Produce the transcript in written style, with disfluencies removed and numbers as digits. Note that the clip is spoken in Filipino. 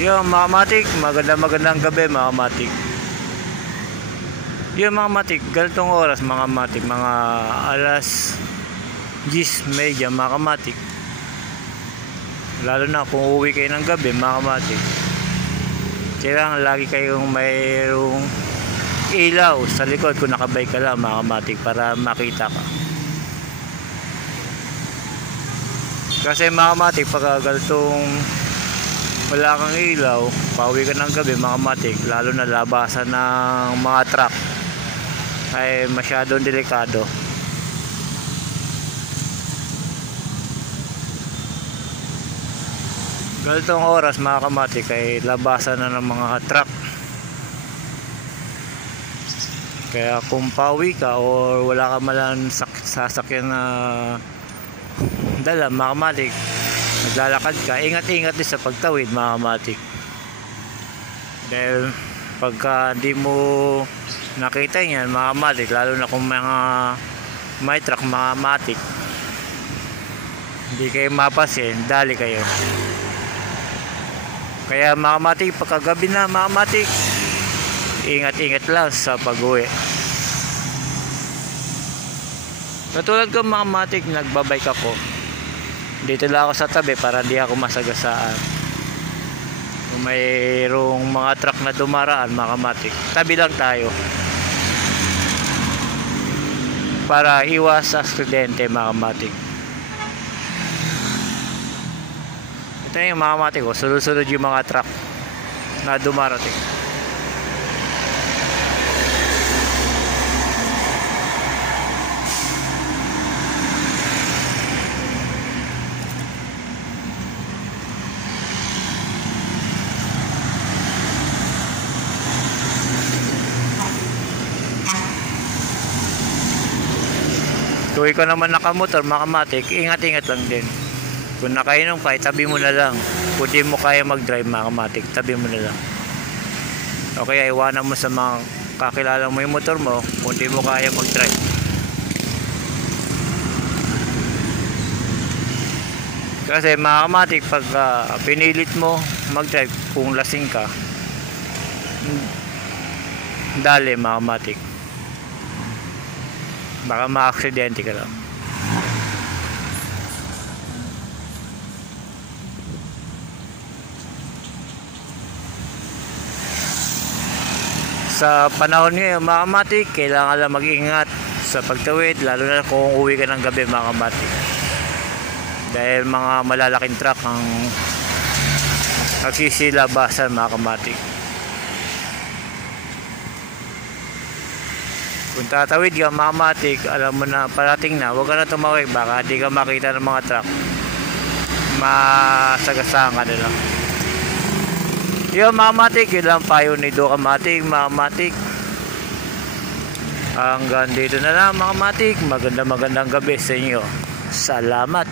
Yung mga matik, magandang gabi mga matik. Yung mga matik, ganitong oras mga matik, mga alas 10:30 mga matik. Lalo na kung uwi kayo ng gabi mga matik, kailangan lagi kayong mayroong ilaw sa likod kung nakabike ka lang mga matik, para makita ka. Kasi mga matik, pag ganitong wala kang ilaw, pauwi ka ng gabi mga matik, lalo na labasan ng mga truck, ay masyadong delikado. Ganitong oras mga kamatik ay labasan na ng mga truck. Kaya kung pauwi ka o wala ka malang sasakyan na dala mga kamatik, naglalakad ka, ingat-ingat din sa pagtawid mga kamatik. Dahil pagka di mo nakita yan mga kamatik, lalo na kung may truck mga kamatik, hindi kayo mapasin, dali kayo. Kaya mga kamatik, pagkagabi na mga kamatik, ingat-ingat lang sa pag-uwi. Katulad ko mga kamatik, nagbabike ako. Dito lang ako sa tabi para di ako masagasaan. Kung mayroong mga truck na dumaraan mga kamatik, tabi lang tayo para iwas sa aksidente mga kamatik. Ito yung mga kamatik, sunod-sunod yung mga truck na dumarating. Kung ikaw naman nakamotor mga kamatik, ingat-ingat lang din. Kung nakainom ka, tabi mo na lang. Kung di mo kaya mag-drive mga kamatik, tabi mo na lang. O kaya iwanan mo sa mga kakilala mo yung motor mo kung di mo kaya mag-drive. Kasi mga kamatik, pag pinilit mo mag-drive kung lasing ka, dali mga kamatik, baka ma-aksidente ka lang. Sa panahon ngayon mga kamatik, kailangan lang mag-ingat sa pagtawid, lalo na kung uwi ka ng gabi mga kamatik. Dahil mga malalaking truck ang nagsisilabasan mga kamatik. Kung tatawid ka mga kamatik, alam mo na, parating na, huwag ka na tumawid, baka di ka makita ng mga truck, masagasaan ka nila. Yung mga kamatik, yun lang payo ni Do Kamatik mga kamatik. Hanggang dito na lang mga kamatik, magandang gabi sa inyo. Salamat.